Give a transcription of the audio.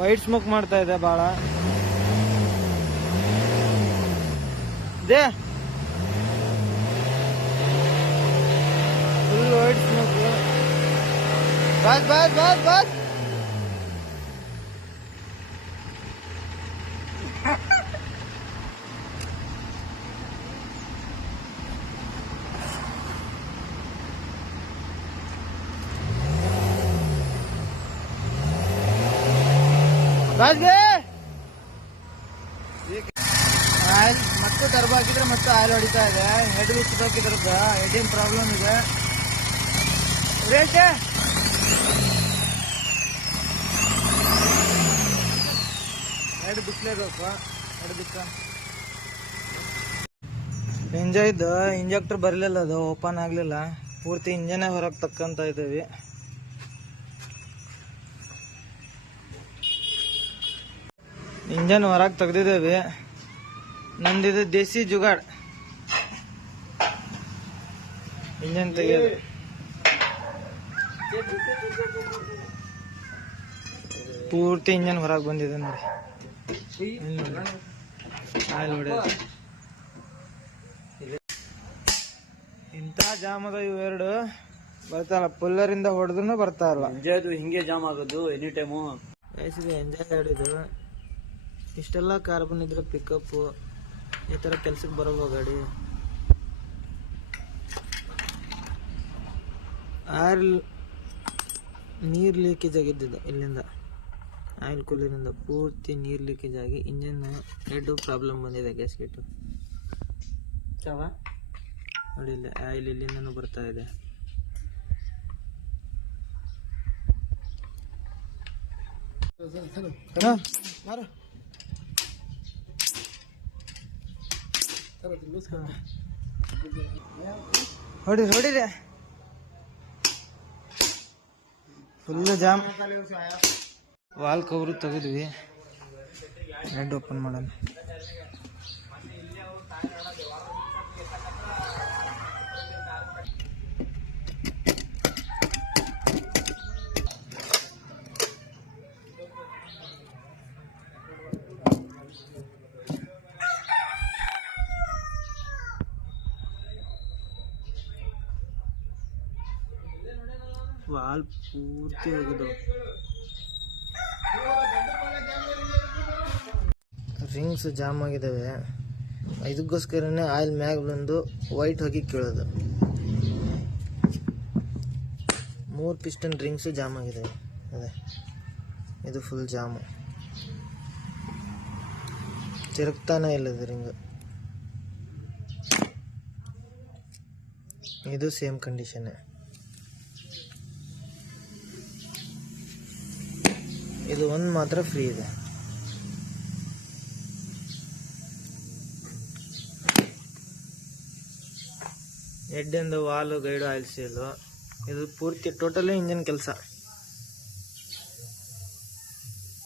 White smoke ಮಾಡ್ತಾ ಇದೆ ಭಾಳ. They full white smoke. Bus bus bus bus. Oil ಮತ್ತೆ ಟರ್ಬೋ ಹಾಕಿದ್ರೆ ಮತ್ತೆ ಆಯಿಲ್ ಹೊಡಿತಾ ಇದೆ. ಹೆಡ್ ಬಿಚ್ಚಬೇಕಿದ್ರದ ಏನ್ ಪ್ರಾಬ್ಲಮ್ ಇದೆ. ಹೆಡ್ ಬಿಚ್ಚಲೇಬೇಕು. ಹೆಡ್ ಬಿಚ್ಚ ಇಂಜೆಕ್ಟರ್ ಬರಲಿಲ್ಲ, ಅದು ಓಪನ್ ಆಗ್ಲಿಲ್ಲ. ಪೂರ್ತಿ ಇಂಜನೇ ಹೊರಗೆ ತಕ್ಕಂತ ಇದ್ದೀವಿ. ಇಂಜನ್ ಹೊರಗೆ ತೆಗ್ದಿದ್ದೇವೆ. ನಂದಿದು ದೇಸಿ ಜುಗಾಡ್. ಇಂಜನ್ ತೆಗೆಯೋದು ಪೂರ್ತಿ ಇಂಜನ್ ಹೊರಗೆ ಬಂದಿದೆ ನೋಡಿ. ಆಯಿಲ್ ಹೊಡೆಯೋದು. ಇಂಥ ಜಾಮ್ ಅದ ಇವೆರಡು. ಬರ್ತಾರಲ್ಲ ಪುಲ್ಲರಿಂದ ಹೊಡೆದ್ರು ಬರ್ತಾ ಇಲ್ಲ. ಹಿಂಗೆ ಜಾಮ್ ಆಗೋದು ಎನಿ ಟೈಮು. ಎಂಜಾಯ್ ಆಡಿದ್ರು. ಇಷ್ಟೆಲ್ಲ ಕಾರ್ಬನ್ ಇದ್ರೆ ಪಿಕಪ್ ಈ ಥರ ಕೆಲ್ಸಕ್ಕೆ ಬರಲ್ವ ಗಾಡಿ. ಆಯಿಲ್ ನೀರು ಲೀಕೇಜ್ ಆಗಿದ್ದಿದ್ದು ಇಲ್ಲಿಂದ, ಆಯಿಲ್ ಕೂಲರಿಂದ ಪೂರ್ತಿ ನೀರು ಲೀಕೇಜ್ ಆಗಿ ಇಂಜನ್ ಹೆಡ್ ಪ್ರಾಬ್ಲಮ್ ಬಂದಿದೆ. ಗ್ಯಾಸ್ಕೆಟ್ ನೋಡಿ, ಇಲ್ಲಿ ಆಯಿಲ್ ಇಲ್ಲಿಂದನೂ ಬರ್ತಾ ಇದೆ. ಹೊಡಿರಿ ಫುಲ್ ಜಾಮ್. ವಾಲ್ ಕವರು ತೆಗೆದ್ವಿ. ಹೆಡ್ ಓಪನ್ ಮಾಡೋಣ. ವಾಲ್ ಪೂರ್ತಿ ಹೋಗಿದ್ದು. ರಿಂಗ್ಸ್ ಜಾಮ್ ಆಗಿದ್ದಾವೆ. ಇದಕ್ಕೋಸ್ಕರನೇ ಆಯಿಲ್ ಮ್ಯಾಗ ಬಂದು ವೈಟ್ ಹೋಗಿ ಕೀಳೋದು. 3 ಪಿಸ್ಟನ್ ರಿಂಗ್ಸು ಜಾಮ್ ಆಗಿದ್ದಾವೆ. ಅದೇ ಇದು ಫುಲ್ ಜಾಮು, ತಿರುಗ್ತಾನೆ ಇಲ್ಲದು ರಿಂಗ್. ಇದು ಸೇಮ್ ಕಂಡೀಷನ್ನೇ. ಇದು ಒಂದು ಮಾತ್ರ ಫ್ರೀ ಇದೆ. ಹೆಡ್ ಇಂದ ವಾಲು ಗೈಡು ಆಯಿಲ್ ಸೀಲು. ಇದು ಪೂರ್ತಿ ಟೋಟಲಿ ಇಂಜಿನ್ ಕೆಲಸ.